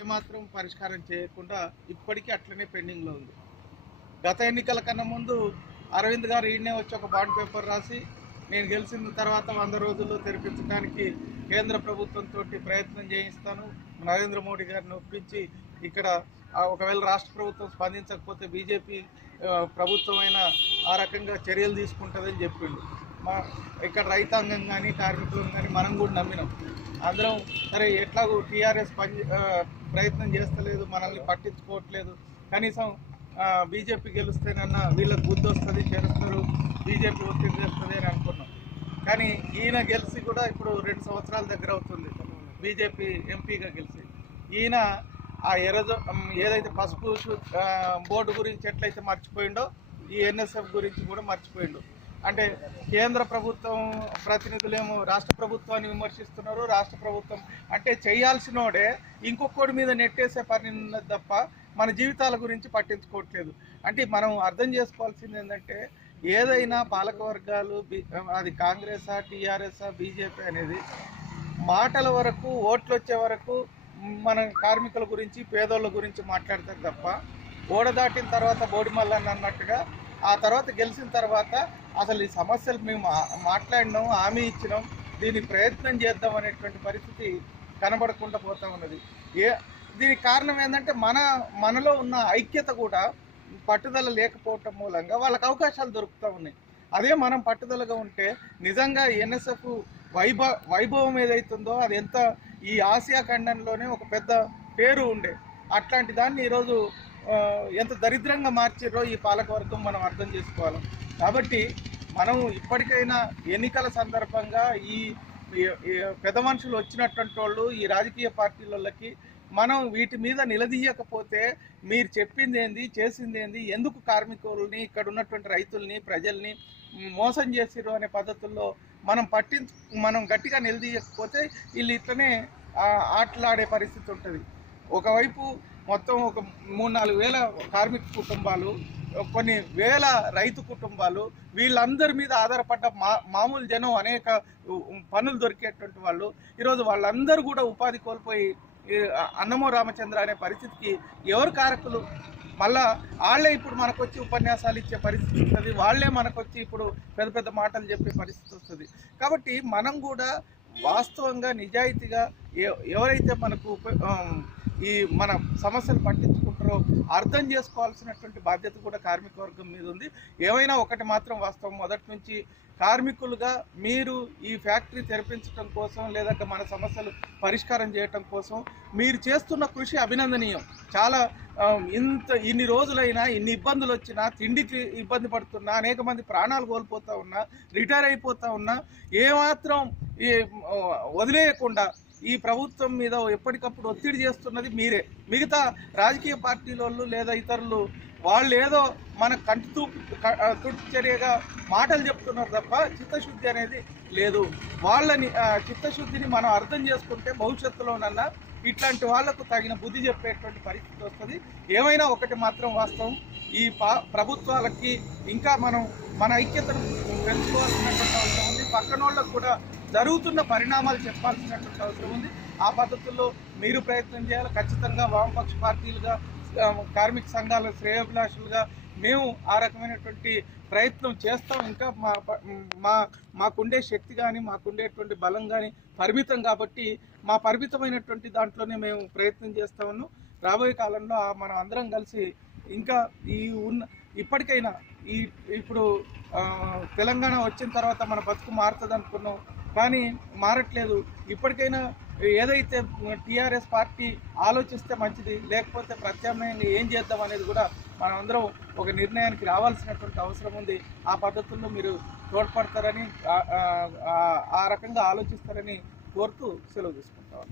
ఏమాత్రం పరిష్కారం చేయకుండా ఇప్పటికీ అట్లనే పెండింగ్లో ఉంది. గత ఎన్నికల కన్నా ముందు అరవింద్ గారు ఈయనే వచ్చి ఒక బాండ్ పేపర్ రాసి నేను గెలిచిన తర్వాత 100 రోజుల్లో తెరిపించడానికి కేంద్ర ప్రభుత్వంతో ప్రయత్నం చేయిస్తాను, నరేంద్ర మోడీ గారిని ఒప్పించి ఇక్కడ ఒకవేళ రాష్ట్ర ప్రభుత్వం స్పందించకపోతే బీజేపీ ప్రభుత్వమైన ఆ రకంగా చర్యలు తీసుకుంటుందని చెప్పిండు. ఇక్కడ రైతాంగం కానీ కార్మికులం కానీ మనం కూడా నమ్మినాం. అందరం సరే ఎట్లాగో టీఆర్ఎస్ ప్రయత్నం చేస్తలేదు, మనల్ని పట్టించుకోవట్లేదు, కనీసం బీజేపీ గెలుస్తేనన్నా వీళ్ళకి బుద్ధి వస్తుంది, చేరుస్తారు, బీజేపీ ఒత్తిడి చేస్తుంది అని అనుకున్నాం. కానీ ఈయన గెలిచి కూడా ఇప్పుడు 2 సంవత్సరాల దగ్గర అవుతుంది బీజేపీ ఎంపీగా గెలిచి. ఈయన ఆ ఏదైతే పసుపు బోర్డు గురించి ఎట్లయితే మర్చిపోయిండో ఈ ఎన్ఎస్ఎఫ్ గురించి కూడా మర్చిపోయిండు. అంటే కేంద్ర ప్రభుత్వం ప్రతినిధులేమో రాష్ట్ర ప్రభుత్వాన్ని విమర్శిస్తున్నారు, రాష్ట్ర ప్రభుత్వం అంటే చేయాల్సినోడే ఇంకొకటి మీద నెట్టేసే పని ఉన్నది తప్ప మన జీవితాల గురించి పట్టించుకోవట్లేదు. అంటే మనం అర్థం చేసుకోవాల్సింది ఏంటంటే ఏదైనా పాలకవర్గాలు అది కాంగ్రెసా టీఆర్ఎస్ఆ బీజేపీ అనేది మాటల వరకు ఓట్లు వచ్చే వరకు మన కార్మికుల గురించి పేదోళ్ళ గురించి మాట్లాడతారు తప్ప ఓడ దాటిన తర్వాత బోడి మల్లన్న అన్నట్టుగా ఆ తర్వాత గెలిచిన తర్వాత అసలు ఈ సమస్యలు మేము మాట్లాడినాం, హామీ ఇచ్చినాం, దీనికి ప్రయత్నం చేద్దాం అనేటువంటి పరిస్థితి కనబడకుండా పోతూ ఉన్నది. దీనికి కారణం ఏంటంటే మనలో ఉన్న ఐక్యత కూడా పట్టుదల లేకపోవటం మూలంగా వాళ్ళకి అవకాశాలు దొరుకుతూ ఉన్నాయి. అదే మనం పట్టుదలగా ఉంటే నిజంగా ఎన్ఎస్ఎఫ్ వైభవం ఏదైతుందో అది ఎంత ఈ ఆసియా ఖండంలోనే ఒక పెద్ద పేరు ఉండే, అట్లాంటి దాన్ని ఈరోజు ఎంత దరిద్రంగా మార్చారో ఈ పాలకవర్గం మనం అర్థం చేసుకోవాలి. కాబట్టి మనం ఇప్పటికైనా ఎన్నికల సందర్భంగా ఈ పెద్ద మనుషులు వచ్చినటువంటి వాళ్ళు ఈ రాజకీయ పార్టీలకి మనం వీటి మీద నిలదీయకపోతే మీరు చెప్పింది ఏంది, చేసింది ఏంది, ఎందుకు కార్మికులని ఇక్కడ ఉన్నటువంటి రైతుల్ని ప్రజల్ని మోసం చేసిరు అనే పద్ధతుల్లో మనం గట్టిగా నిలదీయకపోతే వీళ్ళు ఇట్లనే ఆటలాడే పరిస్థితి ఉంటుంది. ఒకవైపు మొత్తం ఒక 3-4 వేల కార్మిక కుటుంబాలు, కొన్ని వేల రైతు కుటుంబాలు, వీళ్ళందరి మీద ఆధారపడ్డ మామూలు జనం అనేక పనులు దొరికేటువంటి వాళ్ళు ఈరోజు వాళ్ళందరూ కూడా ఉపాధి కోల్పోయి అన్నమో రామచంద్ర అనే పరిస్థితికి ఎవరు కారకులు? మళ్ళా వాళ్ళే ఇప్పుడు మనకు వచ్చి ఉపన్యాసాలు ఇచ్చే పరిస్థితి ఉంటుంది, వాళ్ళే మనకు వచ్చి ఇప్పుడు పెద్ద పెద్ద మాటలు చెప్పే పరిస్థితి వస్తుంది. కాబట్టి మనం కూడా వాస్తవంగా నిజాయితీగా ఎవరైతే మనకు ఈ మన సమస్యలు పట్టించుకుంటారో అర్థం చేసుకోవాల్సినటువంటి బాధ్యత కూడా కార్మిక వర్గం మీద ఉంది. ఏమైనా ఒకటి మాత్రం వాస్తవం, మొదటి నుంచి కార్మికులుగా మీరు ఈ ఫ్యాక్టరీ తెరిపించడం కోసం లేదా మన సమస్యలు పరిష్కారం చేయటం కోసం మీరు చేస్తున్న కృషి అభినందనీయం. చాలా ఇన్ని రోజులైనా ఇన్ని ఇబ్బందులు వచ్చినా, తిండికి ఇబ్బంది పడుతున్నా, అనేక మంది ప్రాణాలు కోల్పోతూ ఉన్నా, రిటైర్ అయిపోతూ ఉన్నా ఏమాత్రం వదిలేయకుండా ఈ ప్రభుత్వం మీద ఎప్పటికప్పుడు ఒత్తిడి చేస్తున్నది మీరే. మిగతా రాజకీయ పార్టీల లేదా ఇతరులు వాళ్ళు ఏదో మన తుడి చర్యగా మాటలు చెప్తున్నారు తప్ప చిత్తశుద్ధి అనేది లేదు. వాళ్ళని చిత్తశుద్ధిని మనం అర్థం చేసుకుంటే భవిష్యత్తులోనన్నా ఇట్లాంటి వాళ్లకు తగిన బుద్ధి చెప్పేటువంటి పరిస్థితి వస్తుంది. ఏమైనా ఒకటి మాత్రం వాస్తవం, ఈ ప్రభుత్వాలకి ఇంకా మన ఐక్యతను పెంచుకోవాల్సినటువంటి అవసరం ఉంది. పక్కన వాళ్ళకు కూడా జరుగుతున్న పరిణామాలు చెప్పాల్సినటువంటి అవసరం ఉంది. ఆ పద్ధతుల్లో మీరు ప్రయత్నం చేయాలి. ఖచ్చితంగా వామపక్ష పార్టీలుగా, కార్మిక సంఘాల శ్రేయోభిలాషులుగా మేము ఆ రకమైనటువంటి ప్రయత్నం చేస్తాం. ఇంకా మాకుండే శక్తి కానీ మాకుండేటువంటి బలం కానీ పరిమితం కాబట్టి మా పరిమితమైనటువంటి దాంట్లోనే మేము ప్రయత్నం చేస్తా ఉన్నాం. రాబోయే కాలంలో మనం అందరం కలిసి ఇంకా ఇప్పటికైనా ఇప్పుడు తెలంగాణ వచ్చిన తర్వాత మన బతుకు మారుతుంది అనుకున్నాం, కానీ మారట్లేదు. ఇప్పటికైనా ఏదైతే టీఆర్ఎస్ పార్టీ ఆలోచిస్తే మంచిది, లేకపోతే ప్రత్యామ్నాయంగా ఏం చేద్దాం అనేది కూడా మనం అందరం ఒక నిర్ణయానికి రావాల్సినటువంటి అవసరం ఉంది. ఆ పద్ధతుల్లో మీరు తోడ్పడతారని ఆ రకంగా ఆలోచిస్తారని కోరుతూ సెలవు తీసుకుంటాం.